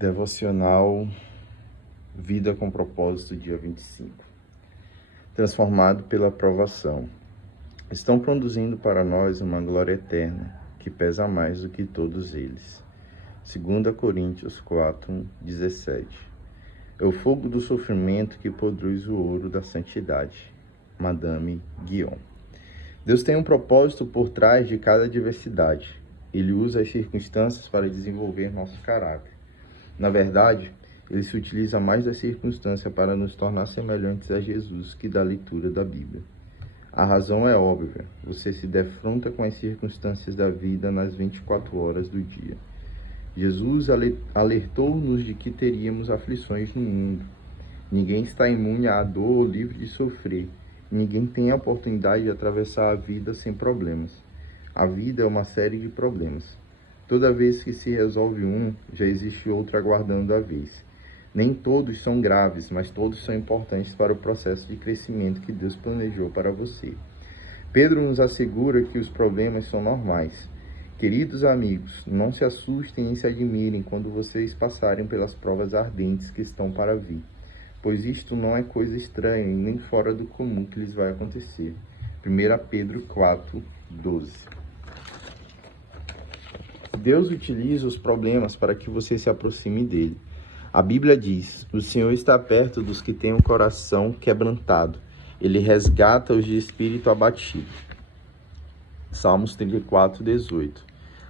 Devocional Vida com Propósito, dia 25. Transformado pela aprovação. Estão produzindo para nós uma glória eterna, que pesa mais do que todos eles. 2 Coríntios 4, 17. É o fogo do sofrimento que produz o ouro da santidade. Madame Guyon. Deus tem um propósito por trás de cada adversidade. Ele usa as circunstâncias para desenvolver nosso caráter. Na verdade, ele se utiliza mais da circunstância para nos tornar semelhantes a Jesus que da leitura da Bíblia. A razão é óbvia. Você se defronta com as circunstâncias da vida nas 24 horas do dia. Jesus alertou-nos de que teríamos aflições no mundo. Ninguém está imune à dor ou livre de sofrer. Ninguém tem a oportunidade de atravessar a vida sem problemas. A vida é uma série de problemas. Toda vez que se resolve um, já existe outro aguardando a vez. Nem todos são graves, mas todos são importantes para o processo de crescimento que Deus planejou para você. Pedro nos assegura que os problemas são normais. Queridos amigos, não se assustem e se admirem quando vocês passarem pelas provas ardentes que estão para vir, pois isto não é coisa estranha e nem fora do comum que lhes vai acontecer. 1 Pedro 4, 12. Deus utiliza os problemas para que você se aproxime dele. A Bíblia diz: o Senhor está perto dos que têm o coração quebrantado. Ele resgata os de espírito abatido. Salmos 34, 18.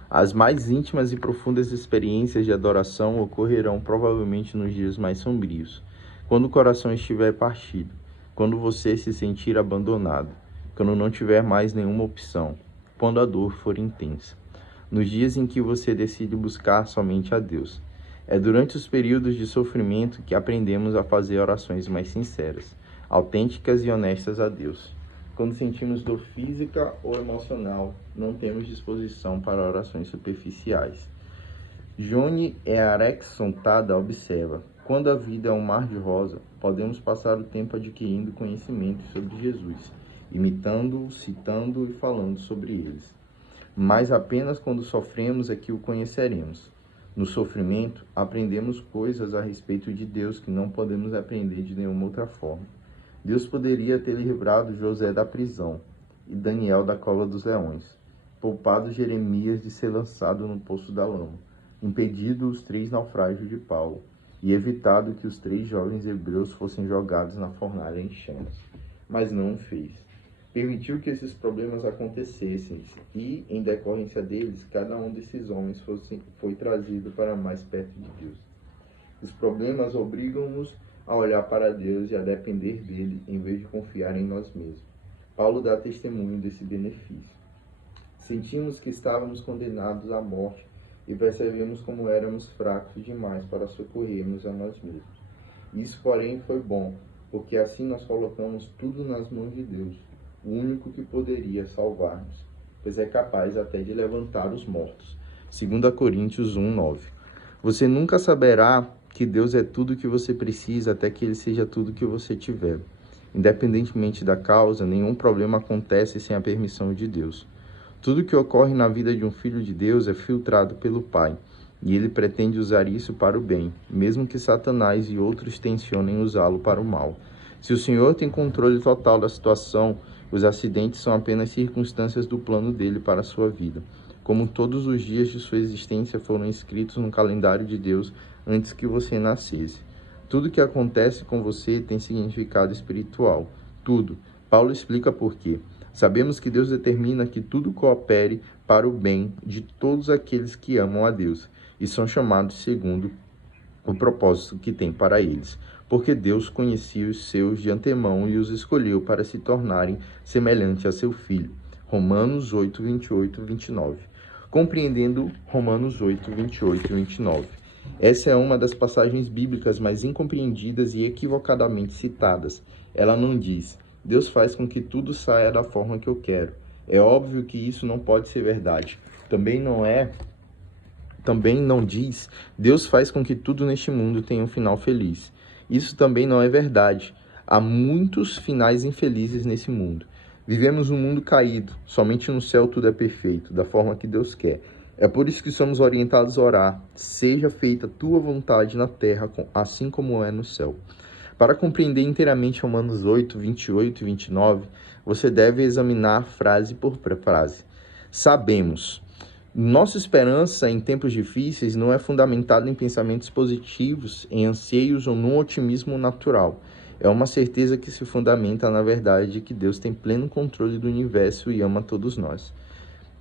As mais íntimas e profundas experiências de adoração ocorrerão provavelmente nos dias mais sombrios, quando o coração estiver partido, quando você se sentir abandonado, quando não tiver mais nenhuma opção, quando a dor for intensa, nos dias em que você decide buscar somente a Deus. É durante os períodos de sofrimento que aprendemos a fazer orações mais sinceras, autênticas e honestas a Deus. Quando sentimos dor física ou emocional, não temos disposição para orações superficiais. Joni Eareckson Tada observa: quando a vida é um mar de rosa, podemos passar o tempo adquirindo conhecimento sobre Jesus, imitando-o, citando e falando sobre eles. Mas apenas quando sofremos é que o conheceremos. No sofrimento, aprendemos coisas a respeito de Deus que não podemos aprender de nenhuma outra forma. Deus poderia ter livrado José da prisão e Daniel da cova dos leões, poupado Jeremias de ser lançado no poço da lama, impedido os 3 naufrágios de Paulo e evitado que os 3 jovens hebreus fossem jogados na fornalha em chamas. Mas não o fez. Permitiu que esses problemas acontecessem e, em decorrência deles, cada um desses homens foi trazido para mais perto de Deus. Os problemas obrigam-nos a olhar para Deus e a depender dele, em vez de confiar em nós mesmos. Paulo dá testemunho desse benefício. Sentimos que estávamos condenados à morte e percebemos como éramos fracos demais para socorrermos a nós mesmos. Isso, porém, foi bom, porque assim nós colocamos tudo nas mãos de Deus, o único que poderia salvar-nos, pois é capaz até de levantar os mortos. 2 Coríntios 1, 9. Você nunca saberá que Deus é tudo o que você precisa até que Ele seja tudo o que você tiver. Independentemente da causa, nenhum problema acontece sem a permissão de Deus. Tudo que ocorre na vida de um filho de Deus é filtrado pelo Pai, e Ele pretende usar isso para o bem, mesmo que Satanás e outros tensionem usá-lo para o mal. Se o Senhor tem controle total da situação, os acidentes são apenas circunstâncias do plano dele para a sua vida, como todos os dias de sua existência foram escritos no calendário de Deus antes que você nascesse. Tudo que acontece com você tem significado espiritual. Tudo. Paulo explica por quê. Sabemos que Deus determina que tudo coopere para o bem de todos aqueles que amam a Deus e são chamados segundo o propósito que tem para eles, porque Deus conhecia os seus de antemão e os escolheu para se tornarem semelhantes a seu Filho. Romanos 8, 28 e 29. Compreendendo Romanos 8, 28 e 29. Essa é uma das passagens bíblicas mais incompreendidas e equivocadamente citadas. Ela não diz: Deus faz com que tudo saia da forma que eu quero. É óbvio que isso não pode ser verdade. Também não diz: Deus faz com que tudo neste mundo tenha um final feliz. Isso também não é verdade. Há muitos finais infelizes nesse mundo. Vivemos um mundo caído. Somente no céu tudo é perfeito, da forma que Deus quer. É por isso que somos orientados a orar: seja feita a tua vontade na terra, assim como é no céu. Para compreender inteiramente Romanos 8, 28 e 29, você deve examinar frase por frase. Sabemos. Nossa esperança em tempos difíceis não é fundamentada em pensamentos positivos, em anseios ou num otimismo natural. É uma certeza que se fundamenta na verdade de que Deus tem pleno controle do universo e ama todos nós.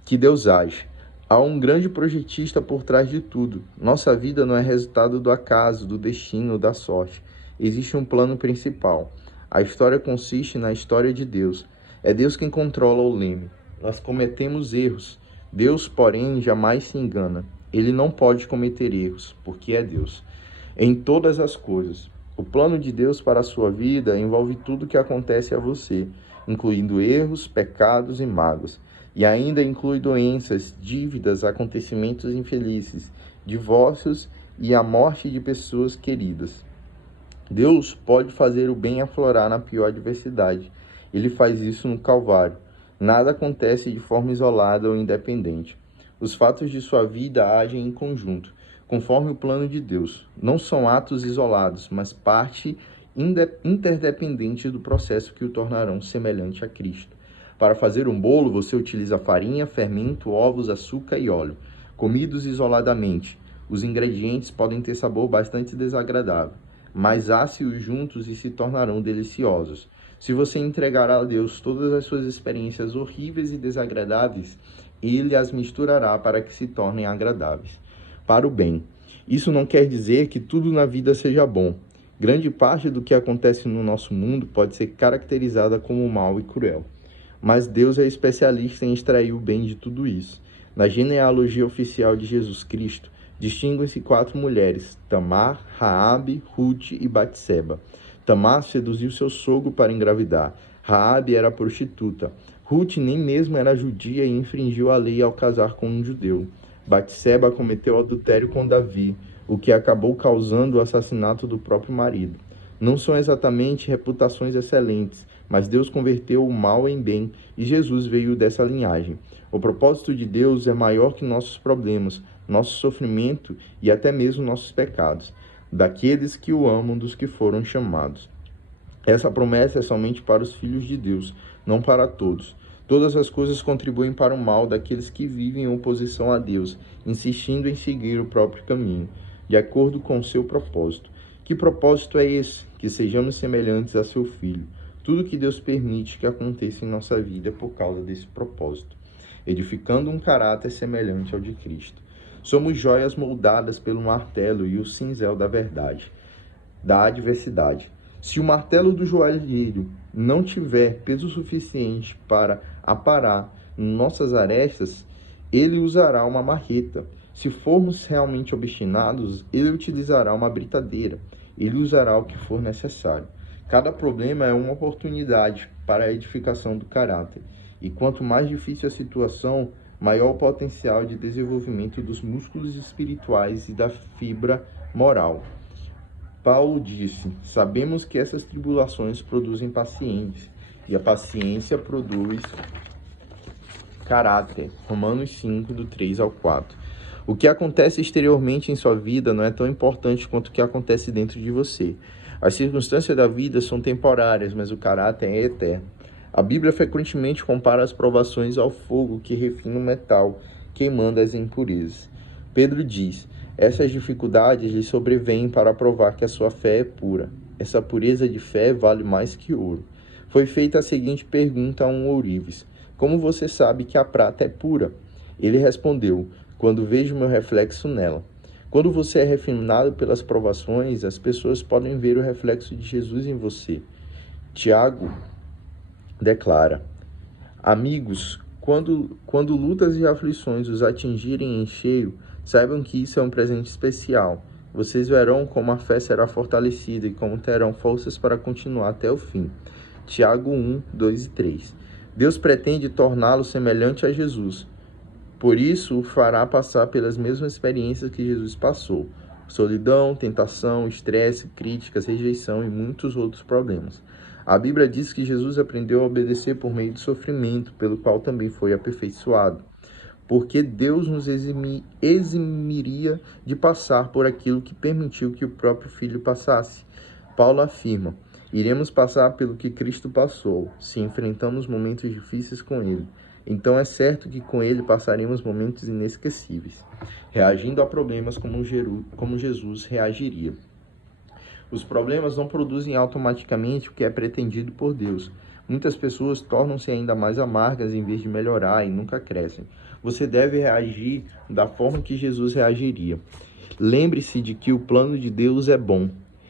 Que Deus age. Há um grande projetista por trás de tudo. Nossa vida não é resultado do acaso, do destino ou da sorte. Existe um plano principal. A história consiste na história de Deus. É Deus quem controla o leme. Nós cometemos erros. Deus, porém, jamais se engana. Ele não pode cometer erros, porque é Deus. Em todas as coisas. O plano de Deus para a sua vida envolve tudo o que acontece a você, incluindo erros, pecados e mágoas. E ainda inclui doenças, dívidas, acontecimentos infelizes, divórcios e a morte de pessoas queridas. Deus pode fazer o bem aflorar na pior adversidade. Ele faz isso no Calvário. Nada acontece de forma isolada ou independente. Os fatos de sua vida agem em conjunto, conforme o plano de Deus. Não são atos isolados, mas parte interdependente do processo que o tornarão semelhante a Cristo. Para fazer um bolo, você utiliza farinha, fermento, ovos, açúcar e óleo. Comidos isoladamente, os ingredientes podem ter sabor bastante desagradável, mas asse-os juntos e se tornarão deliciosos. Se você entregar a Deus todas as suas experiências horríveis e desagradáveis, Ele as misturará para que se tornem agradáveis, para o bem. Isso não quer dizer que tudo na vida seja bom. Grande parte do que acontece no nosso mundo pode ser caracterizada como mal e cruel. Mas Deus é especialista em extrair o bem de tudo isso. Na genealogia oficial de Jesus Cristo, distinguem-se 4 mulheres: Tamar, Raabe, Ruth e Batseba. Tamar seduziu seu sogro para engravidar. Raabe era prostituta. Ruth nem mesmo era judia e infringiu a lei ao casar com um judeu. Batseba cometeu adultério com Davi, o que acabou causando o assassinato do próprio marido. Não são exatamente reputações excelentes, mas Deus converteu o mal em bem e Jesus veio dessa linhagem. O propósito de Deus é maior que nossos problemas, nosso sofrimento e até mesmo nossos pecados, daqueles que o amam, dos que foram chamados. Essa promessa é somente para os filhos de Deus, não para todos. Todas as coisas contribuem para o mal daqueles que vivem em oposição a Deus, insistindo em seguir o próprio caminho, de acordo com o seu propósito. Que propósito é esse? Que sejamos semelhantes a seu Filho. Tudo que Deus permite que aconteça em nossa vida é por causa desse propósito, edificando um caráter semelhante ao de Cristo. Somos joias moldadas pelo martelo e o cinzel da verdade, da adversidade. Se o martelo do joalheiro não tiver peso suficiente para aparar nossas arestas, ele usará uma marreta. Se formos realmente obstinados, ele utilizará uma britadeira. Ele usará o que for necessário. Cada problema é uma oportunidade para a edificação do caráter. E quanto mais difícil a situação, maior o potencial de desenvolvimento dos músculos espirituais e da fibra moral. Paulo disse: sabemos que essas tribulações produzem paciência, e a paciência produz caráter. Romanos 5, do 3 ao 4. O que acontece exteriormente em sua vida não é tão importante quanto o que acontece dentro de você. As circunstâncias da vida são temporárias, mas o caráter é eterno. A Bíblia frequentemente compara as provações ao fogo que refina o metal, queimando as impurezas. Pedro diz: essas dificuldades lhe sobrevêm para provar que a sua fé é pura. Essa pureza de fé vale mais que ouro. Foi feita a seguinte pergunta a um ourives: como você sabe que a prata é pura? Ele respondeu: quando vejo meu reflexo nela. Quando você é refinado pelas provações, as pessoas podem ver o reflexo de Jesus em você. Tiago declara: amigos, quando lutas e aflições os atingirem em cheio, saibam que isso é um presente especial. Vocês verão como a fé será fortalecida e como terão forças para continuar até o fim. Tiago 1, 2 e 3. Deus pretende torná-lo semelhante a Jesus. Por isso, o fará passar pelas mesmas experiências que Jesus passou: solidão, tentação, estresse, críticas, rejeição e muitos outros problemas. A Bíblia diz que Jesus aprendeu a obedecer por meio do sofrimento, pelo qual também foi aperfeiçoado. porque Deus nos eximiria de passar por aquilo que permitiu que o próprio Filho passasse. Paulo afirma: iremos passar pelo que Cristo passou, se enfrentamos momentos difíceis com Ele. Então é certo que com Ele passaremos momentos inesquecíveis, reagindo a problemas como Jesus reagiria. Os problemas não produzem automaticamente o que é pretendido por Deus. Muitas pessoas tornam-se ainda mais amargas em vez de melhorar e nunca crescem. Você deve reagir da forma que Jesus reagiria. Lembre-se de que o plano de Deus é bom.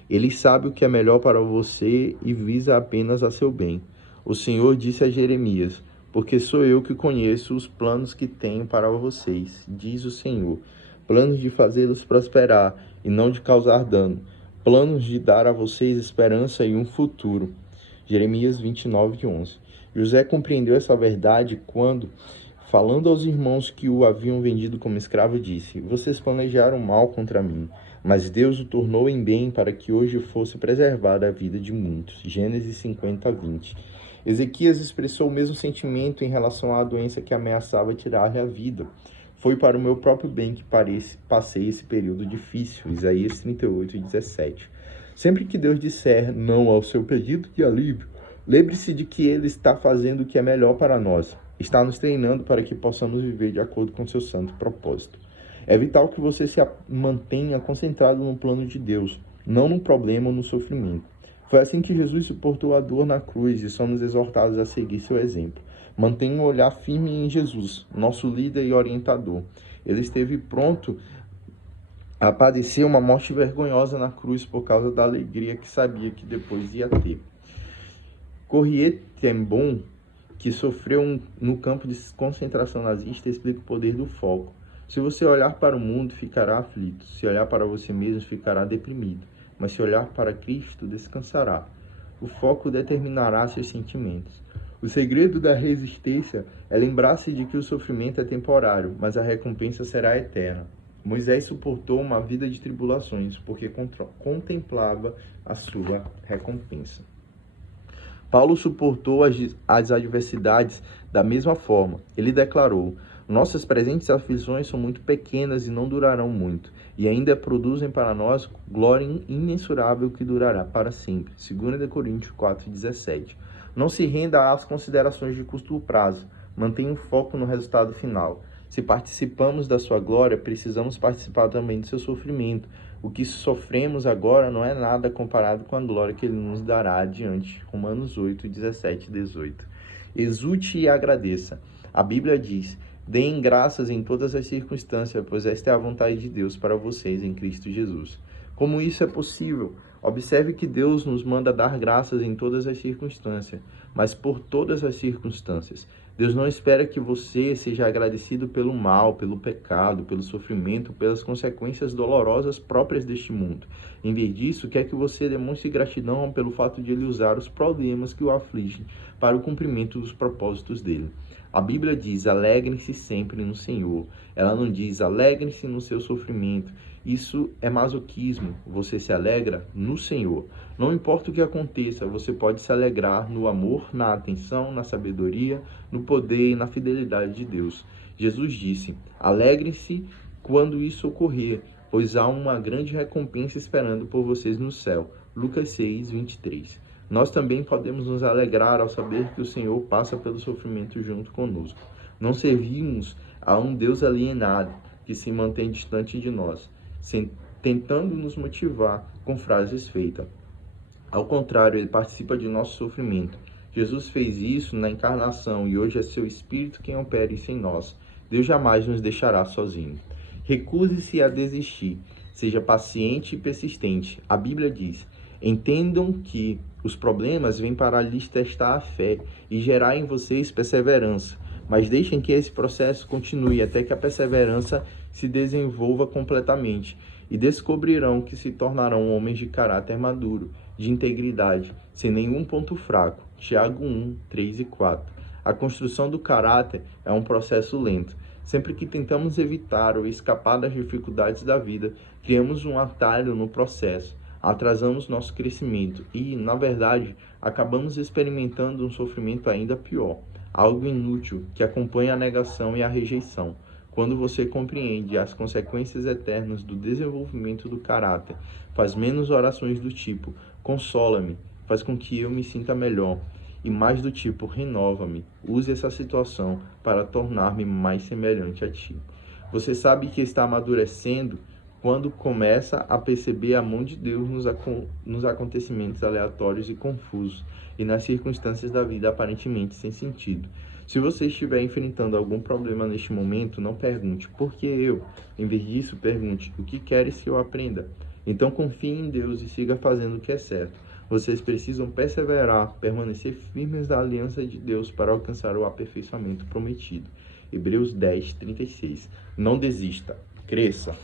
Ele sabe o que é melhor para você e visa apenas a seu bem. O Senhor disse a Jeremias: porque sou eu que conheço os planos que tenho para vocês, diz o Senhor. Planos de fazê-los prosperar e não de causar dano. Planos de dar a vocês esperança e um futuro. Jeremias 29:11. José compreendeu essa verdade quando, falando aos irmãos que o haviam vendido como escravo, disse: vocês planejaram mal contra mim, mas Deus o tornou em bem para que hoje fosse preservada a vida de muitos. Gênesis 50:20. Ezequias expressou o mesmo sentimento em relação à doença que ameaçava tirar-lhe a vida. Foi para o meu próprio bem que passei esse período difícil. Isaías 38:17. Sempre que Deus disser não ao seu pedido de alívio, lembre-se de que Ele está fazendo o que é melhor para nós. Está nos treinando para que possamos viver de acordo com seu santo propósito. É vital que você se mantenha concentrado no plano de Deus, não no problema ou no sofrimento. Foi assim que Jesus suportou a dor na cruz e somos exortados a seguir seu exemplo. Mantenha um olhar firme em Jesus, nosso líder e orientador. Ele esteve pronto a padecer uma morte vergonhosa na cruz por causa da alegria que sabia que depois ia ter. Corrie ten Boom, que sofreu no campo de concentração nazista, explica o poder do foco. Se você olhar para o mundo, ficará aflito. Se olhar para você mesmo, ficará deprimido. Mas se olhar para Cristo, descansará. O foco determinará seus sentimentos. O segredo da resistência é lembrar-se de que o sofrimento é temporário, mas a recompensa será eterna. Moisés suportou uma vida de tribulações, porque contemplava a sua recompensa. Paulo suportou as adversidades da mesma forma. Ele declarou: nossas presentes aflições são muito pequenas e não durarão muito, e ainda produzem para nós glória imensurável que durará para sempre. 2 Coríntios 4:17. Não se renda às considerações de curto prazo. Mantenha o foco no resultado final. Se participamos da sua glória, precisamos participar também do seu sofrimento. O que sofremos agora não é nada comparado com a glória que Ele nos dará adiante. Romanos 8:17-18. Exulte e agradeça. A Bíblia diz: deem graças em todas as circunstâncias, pois esta é a vontade de Deus para vocês em Cristo Jesus. Como isso é possível? Observe que Deus nos manda dar graças em todas as circunstâncias, mas por todas as circunstâncias. Deus não espera que você seja agradecido pelo mal, pelo pecado, pelo sofrimento, pelas consequências dolorosas próprias deste mundo. Em vez disso, quer que você demonstre gratidão pelo fato de Ele usar os problemas que o afligem para o cumprimento dos propósitos dele. A Bíblia diz: alegrem-se sempre no Senhor. Ela não diz: alegrem-se no seu sofrimento. Isso é masoquismo. Você se alegra no Senhor. Não importa o que aconteça, você pode se alegrar no amor, na atenção, na sabedoria, no poder e na fidelidade de Deus. Jesus disse: alegrem-se quando isso ocorrer, pois há uma grande recompensa esperando por vocês no céu. Lucas 6:23. Nós também podemos nos alegrar ao saber que o Senhor passa pelo sofrimento junto conosco. Não servimos a um Deus alienado que se mantém distante de nós, tentando nos motivar com frases feitas. Ao contrário, Ele participa de nosso sofrimento. Jesus fez isso na encarnação e hoje é seu Espírito quem opera isso em nós. Deus jamais nos deixará sozinhos. Recuse-se a desistir. Seja paciente e persistente. A Bíblia diz: entendam que os problemas vêm para lhes testar a fé e gerar em vocês perseverança. Mas deixem que esse processo continue até que a perseverança se desenvolva completamente. E descobrirão que se tornarão homens de caráter maduro, de integridade, sem nenhum ponto fraco. Tiago 1:3-4. A construção do caráter é um processo lento. Sempre que tentamos evitar ou escapar das dificuldades da vida, criamos um atalho no processo, atrasamos nosso crescimento e, na verdade, acabamos experimentando um sofrimento ainda pior, algo inútil que acompanha a negação e a rejeição. Quando você compreende as consequências eternas do desenvolvimento do caráter, faz menos orações do tipo, consola-me, faz com que eu me sinta melhor, e mais do tipo, renova-me, use essa situação para tornar-me mais semelhante a ti. Você sabe que está amadurecendo quando começa a perceber a mão de Deus nos acontecimentos aleatórios e confusos e nas circunstâncias da vida aparentemente sem sentido. Se você estiver enfrentando algum problema neste momento, não pergunte, por que eu? Em vez disso, pergunte, o que queres que eu aprenda? Então confie em Deus e siga fazendo o que é certo. Vocês precisam perseverar, permanecer firmes na aliança de Deus para alcançar o aperfeiçoamento prometido. Hebreus 10, 36. Não desista, cresça.